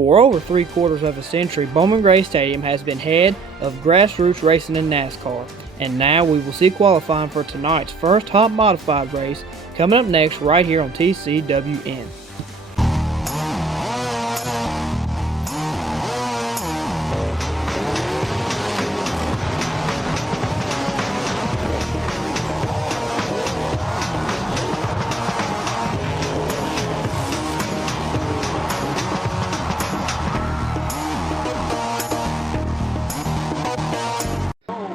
For over 3/4 of a century, Bowman Gray Stadium has been head of grassroots racing in NASCAR. And now we will see qualifying for tonight's first hot modified race coming up next right here on TCWN.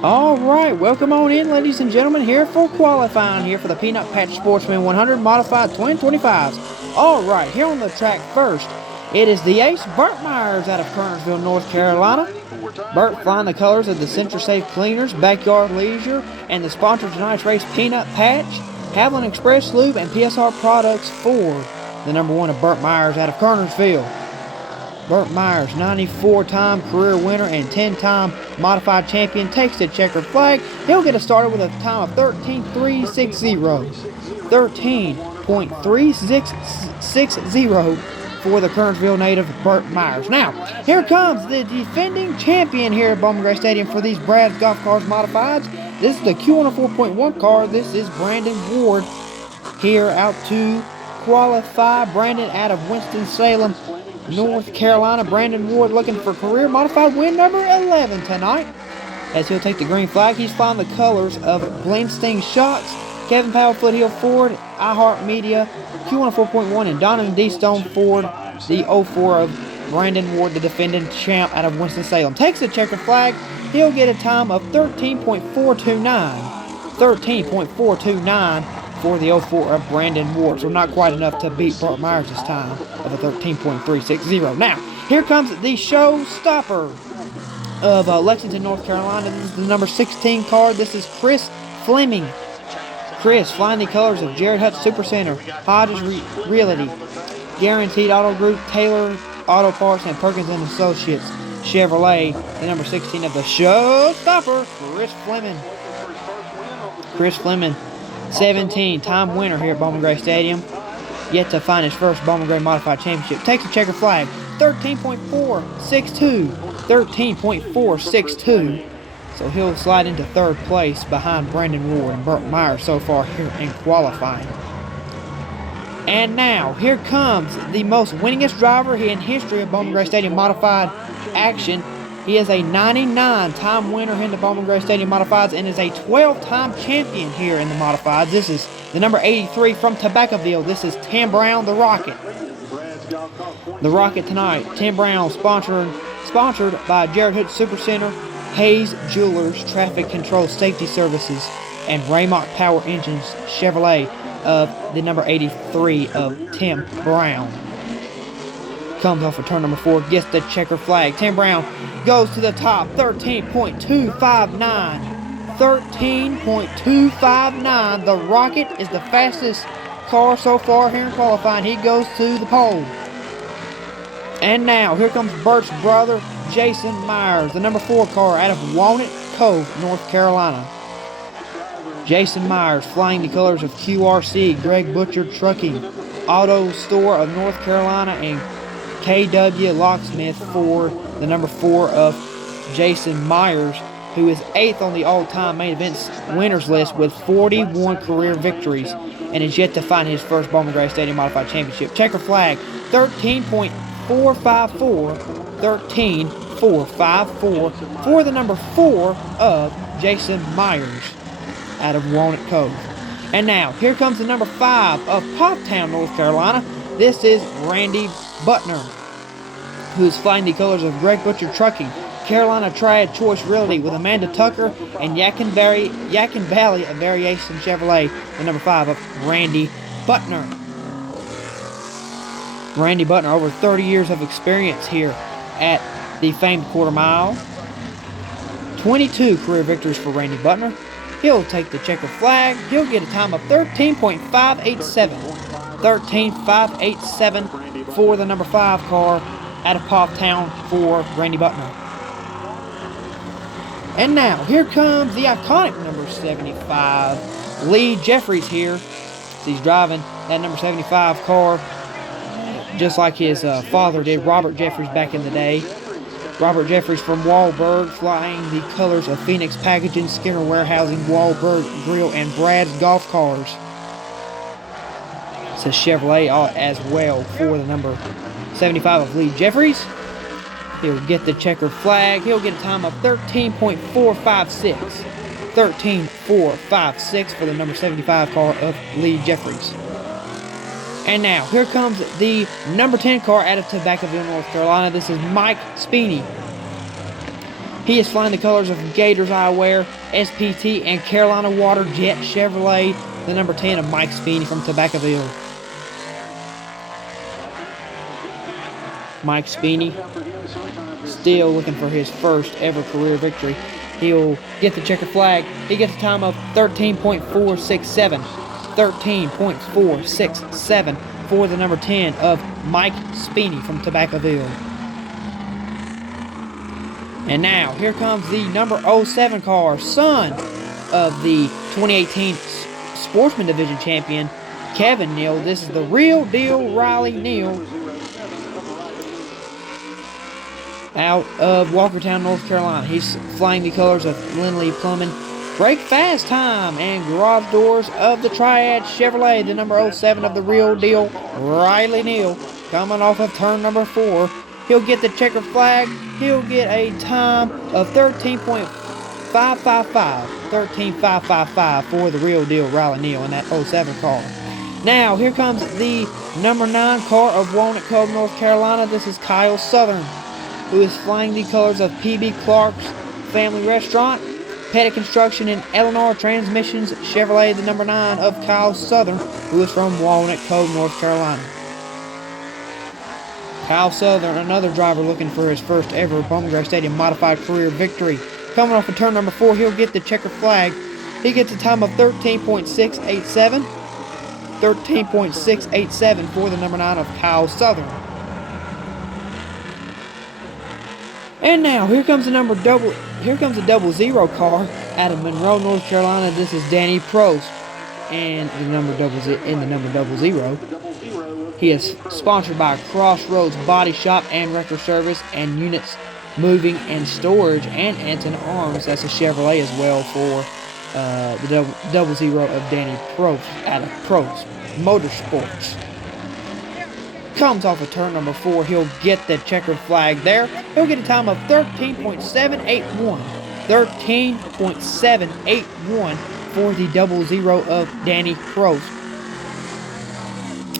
Alright, welcome on in, ladies and gentlemen, here for qualifying here for the Peanut Patch Sportsman 100 Modified 2025s. Alright, here on the track first, it is the ace, Burt Myers, out of Kernersville, North Carolina. Burt flying the colors of the Centra Safe Cleaners, Backyard Leisure, and the sponsor of tonight's race, Peanut Patch, Haviland Express Lube, and PSR Products Ford. The number one of Burt Myers out of Kernersville. Burt Myers, 94-time career winner and 10-time modified champion, takes the checkered flag. He'll get us started with a time of 13.360. 13.3660 for the Kernersville native, Burt Myers. Now, here comes the defending champion here at Bowman Gray Stadium for these Brad's Golf Cars Modifieds. This is the Q104.1 car. This is Brandon Ward here out to qualify. Brandon out of Winston-Salem, North Carolina. Brandon Ward looking for career modified win number 11 tonight. As he'll take the green flag, he's flying the colors of Blainsting Shocks, Kevin Powell Foothill Ford, iHeartMedia, Q104.1, and Donovan D. Stone Ford, the 04 of Brandon Ward, the defending champ out of Winston-Salem. Takes the checkered flag. He'll get a time of 13.429. 13.429. for the 04 of Brandon Ward. So not quite enough to beat Burt Myers' time of a 13.360. Now, here comes the showstopper of Lexington, North Carolina. This is the number 16 car. This is Chris Fleming. Chris flying the colors of Jared Hutch Supercenter, Hodges Realty, Guaranteed Auto Group, Taylor Auto Parts, and Perkins & Associates Chevrolet. The number 16 of the showstopper, Chris Fleming. Chris Fleming, 17-time winner here at Bowman Gray Stadium. Yet to find his first Bowman Gray Modified Championship. Takes the checker flag. 13.462. 13.462. So he'll slide into third place behind Brandon Ward and Burt Myers so far here in qualifying. And now, here comes the most winningest driver in history of Bowman Gray Stadium Modified action. He is a 99-time winner in the Bowman Gray Stadium Modifieds and is a 12-time champion here in the Modifieds. This is the number 83 from Tobaccoville. This is Tim Brown, the Rocket. The Rocket tonight. Tim Brown, sponsored by Jared Hood Supercenter, Hayes Jewelers, Traffic Control Safety Services, and Raymont Power Engines Chevrolet of the number 83 of Tim Brown. Comes off of turn number 4, gets the checker flag. Tim Brown goes to the top, 13.259. 13.259. The Rocket is the fastest car so far here in qualifying. He goes to the pole. And now, here comes Burt's brother, Jason Myers, the number 4 car out of Walnut Cove, North Carolina. Jason Myers flying the colors of QRC, Greg Butcher Trucking, Auto Store of North Carolina, and KW Locksmith for the number 4 of Jason Myers, who is 8th on the all-time main events winners list with 41 career victories and is yet to find his first Bowman Gray Stadium Modified Championship. Checker flag, 13.454, 13.454 for the number 4 of Jason Myers out of Walnut Cove. And now, here comes the number 5 of Poptown, North Carolina. This is Randy Butner, who is flying the colors of Greg Butcher Trucking, Carolina Triad Choice Realty with Amanda Tucker, and Yakin Valley Variation Chevrolet, the number 5 of Randy Butner. Randy Butner, over 30 years of experience here at the famed quarter mile. 22 career victories for Randy Butner. He'll take the checker flag. He'll get a time of 13.587. 13.587 for the number 5 car out of Poptown for Randy Butner. And now, here comes the iconic number 75. Lee Jeffries here. He's driving that number 75 car. just like his father did, Robert Jeffries, back in the day. Robert Jeffries from Wahlberg, flying the colors of Phoenix Packaging, Skinner Warehousing, Wahlberg Grill, and Brad's Golf Cars. It says Chevrolet as well for the number 75 of Lee Jeffries. He'll get the checkered flag. He'll get a time of 13.456. 13.456 for the number 75 car of Lee Jeffries. And now, here comes the number 10 car out of Tobaccoville, North Carolina. This is Mike Speeney. He is flying the colors of Gators Eyewear, SPT, and Carolina Water Jet Chevrolet. The number 10 of Mike Speeney from Tobaccoville. Mike Speeney, still looking for his first ever career victory. He'll get the checkered flag. He gets a time of 13.467. 13.467 for the number 10 of Mike Speeney from Tobaccoville. And now, here comes the number 07 car, son of the 2018 Sportsman Division champion, Kevin Neal. This is the real deal Riley Neal, out of Walkertown, North Carolina. He's flying the colors of Lindley Plumbing, Brake Fast Time, and Garage Doors of the Triad Chevrolet. The number 07 of the real deal Riley Neal, coming off of turn number 4. He'll get the checkered flag. He'll get a time of 13.555. 13.555 for the real deal Riley Neal in that 07 car. Now, here comes the number 9 car of Walnut Cove, North Carolina. This is Kyle Southern, who is flying the colors of PB Clark's Family Restaurant, Pettit Construction, and Eleanor Transmissions Chevrolet. The number 9 of Kyle Southern, who is from Walnut Cove, North Carolina. Kyle Southern, another driver looking for his first ever Bowman Gray Stadium modified career victory. Coming off of turn number 4, he'll get the checkered flag. He gets a time of 13.687. 13.687 for the number 9 of Kyle Southern. And now, here comes the double zero car out of Monroe, North Carolina. This is Danny Prost, and the number double zero. He is sponsored by Crossroads Body Shop and Record Service and Units Moving and Storage and Anton Arms. That's a Chevrolet as well for the double zero of Danny Prost out of Prost Motorsports. Comes off of turn number 4. He'll get the checkered flag there. He'll get a time of 13.781. 13.781 for the double zero of Danny Prost.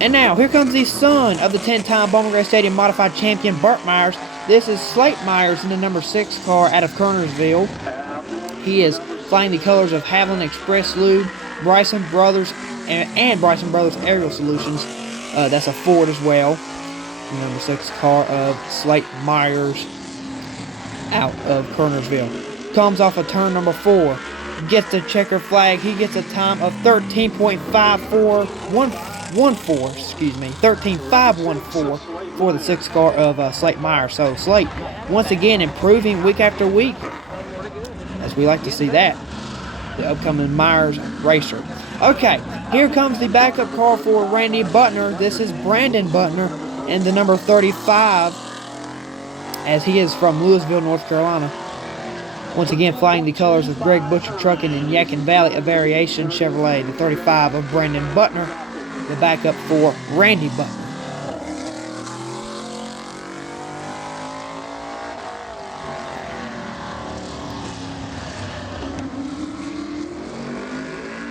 And now, here comes the son of the 10-time Bowman Gray Stadium modified champion, Burt Myers. This is Slate Myers in the number 6 car out of Kernersville. He is flying the colors of Haviland Express Lube, Bryson Brothers, and Bryson Brothers Aerial Solutions. That's a Ford as well. The number 6 car of Slate Myers out of Kernersville. Comes off of turn number 4. Gets the checker flag. He gets a time of 13.514 for the 6 car of Slate Myers. So Slate, once again, improving week after week, as we like to see that. The upcoming Myers racer. Okay, here comes the backup car for Randy Butner. This is Brandon Butner and the number 35, as he is from Louisville, North Carolina. Once again, flying the colors of Greg Butcher Trucking and Yakin Valley, a variation Chevrolet. The 35 of Brandon Butner, the backup for Randy Butner.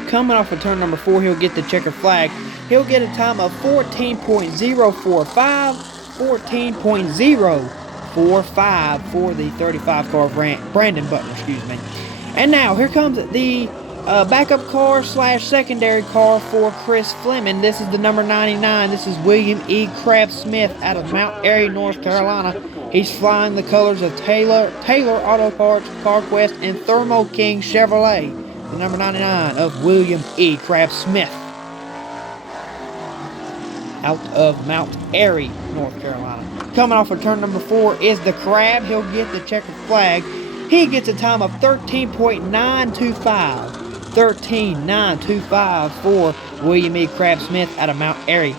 Coming off of turn number 4, he'll get the checker flag. He'll get a time of 14.045. 14.045 for the 35 car of Brandon Butner, And now, here comes the backup car / secondary car for Chris Fleming. This is the number 99. This is William E. Kraft Smith out of Mount Airy, North Carolina. He's flying the colors of Taylor Auto Parts, CarQuest, and Thermo King Chevrolet. The number 99 of William E. Kraft Smith out of Mount Airy, North Carolina. Coming off of turn number 4 is the Crab. He'll get the checkered flag. He gets a time of 13.925. 13.925 for William E. Kraft Smith out of Mount Airy.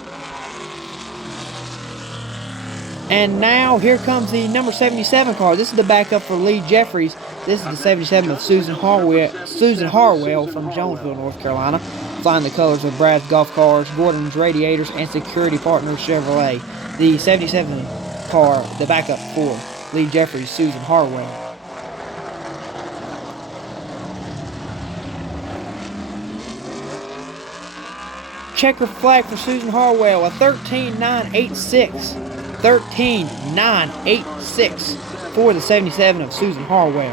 And now here comes the number 77 car. This is the backup for Lee Jeffries. This is the 77 of Susan Harwell from Jonesville, North Carolina, flying the colors of Brad's Golf Cars, Gordon's Radiators, and Security Partners Chevrolet. The 77 car, the backup for Lee Jeffries, Susan Harwell. Checker flag for Susan Harwell, a 13.986. 13.986 for the 77 of Susan Harwell.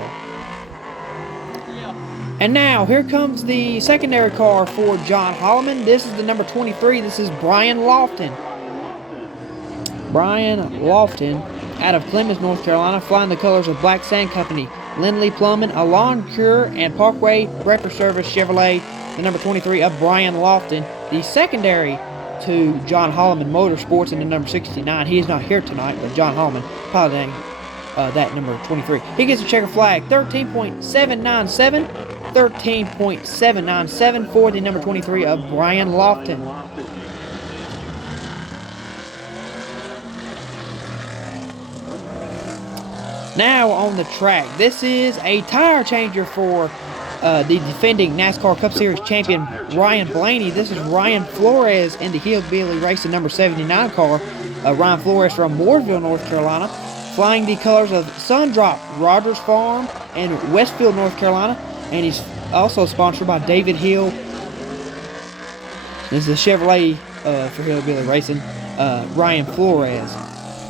And now, here comes the secondary car for John Holloman. This is the number 23. This is Brian Lofton. Brian Lofton out of Clemens, North Carolina, flying the colors of Black Sand Company, Lindley Plumbing, Alon Cure, and Parkway Breakfast Service Chevrolet. The number 23 of Brian Lofton. The secondary to John Holloman Motorsports in the number 69. He is not here tonight, but John Holloman piloting that number 23. He gets a checker flag, 13.797. 13.797 for the number 23 of Brian Lofton. Now on the track, this is a tire changer for the defending NASCAR Cup Series champion Ryan Blaney. This is Ryan Flores in the Hillbilly Racing number 79 car. Ryan Flores from Mooresville, North Carolina, flying the colors of Sundrop, Rogers Farm, and Westfield, North Carolina. And he's also sponsored by David Hill. This is a Chevrolet for Hillbilly Racing. Ryan Flores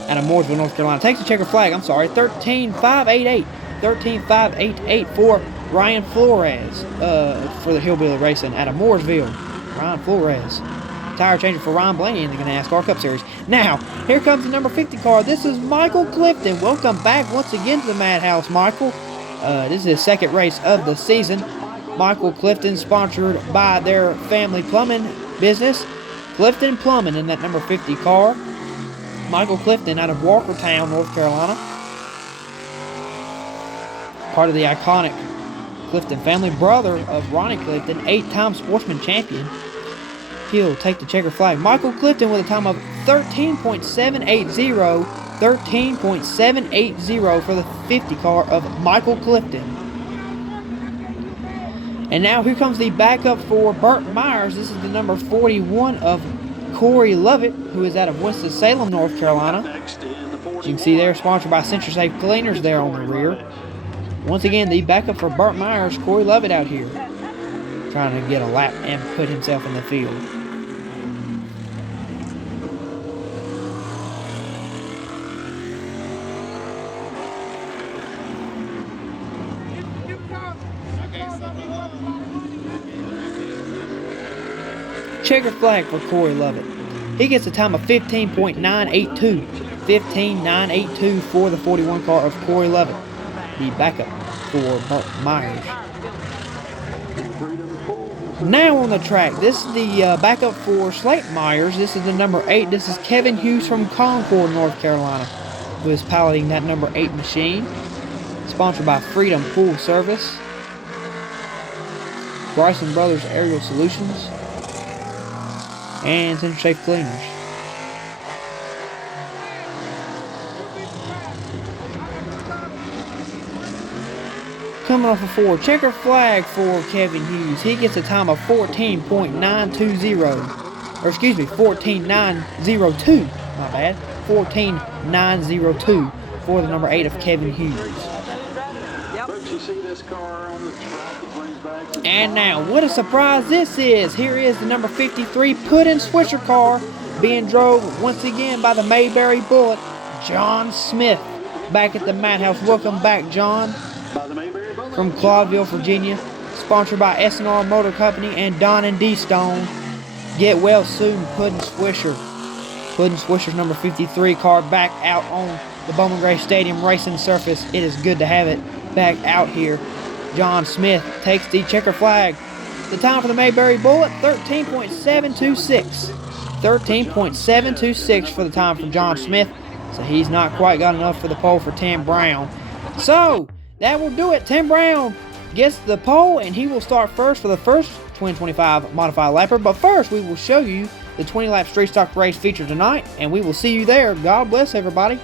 out of Mooresville, North Carolina. Takes the checker flag, 13.588. 13.588 for Ryan Flores for the Hillbilly Racing out of Mooresville. Ryan Flores. Tire changer for Ryan Blaney in the NASCAR Cup Series. Now, here comes the number 50 car. This is Michael Clifton. Welcome back once again to the Madhouse, Michael. This is his second race of the season. Michael Clifton, sponsored by their family plumbing business, Clifton Plumbing, in that number 50 car. Michael Clifton out of Walkertown, North Carolina. Part of the iconic Clifton family, brother of Ronnie Clifton, 8-time sportsman champion. He'll take the checker flag. Michael Clifton with a time of 13.780. 13.780 for the 50 car of Michael Clifton. And now here comes the backup for Burt Myers. This is the number 41 of Corey Lovett, who is out of Winston-Salem, North Carolina. As you can see there, sponsored by Central Safe Cleaners there on the rear. Once again, the backup for Burt Myers, Corey Lovett out here, trying to get a lap and put himself in the field. Checker flag for Corey Lovett. He gets a time of 15.982. 15.982 for the 41 car of Corey Lovett, the backup for Burt Myers. Now on the track, this is the backup for Slate Myers. This is the number 8. This is Kevin Hughes from Concord, North Carolina, who is piloting that number 8 machine. Sponsored by Freedom Pool Service, Bryson Brothers Aerial Solutions, and Central Safe Cleaners. Coming off of 4, checker flag for Kevin Hughes. He gets a time of 14.920, or excuse me, 14.902. My bad. 14.902 for the number 8 of Kevin Hughes. And now, what a surprise this is. Here is the number 53 put-in Swisher car being drove once again by the Mayberry Bullet, John Smith, back at the Madhouse. Welcome back, John, from Claudville, Virginia. Sponsored by S&R Motor Company and Don and D Stone. Get well soon, Puddin' Swisher. Puddin' Swisher's number 53 car back out on the Bowman Gray Stadium racing surface. It is good to have it back out here. John Smith takes the checker flag. The time for the Mayberry Bullet, 13.726. 13.726 for the time for John Smith. So he's not quite got enough for the pole for Tim Brown. So that will do it. Tim Brown gets the pole, and he will start first for the first Twin 25 modified lapper. But first, we will show you the 20-lap street stock race feature tonight, and we will see you there. God bless everybody.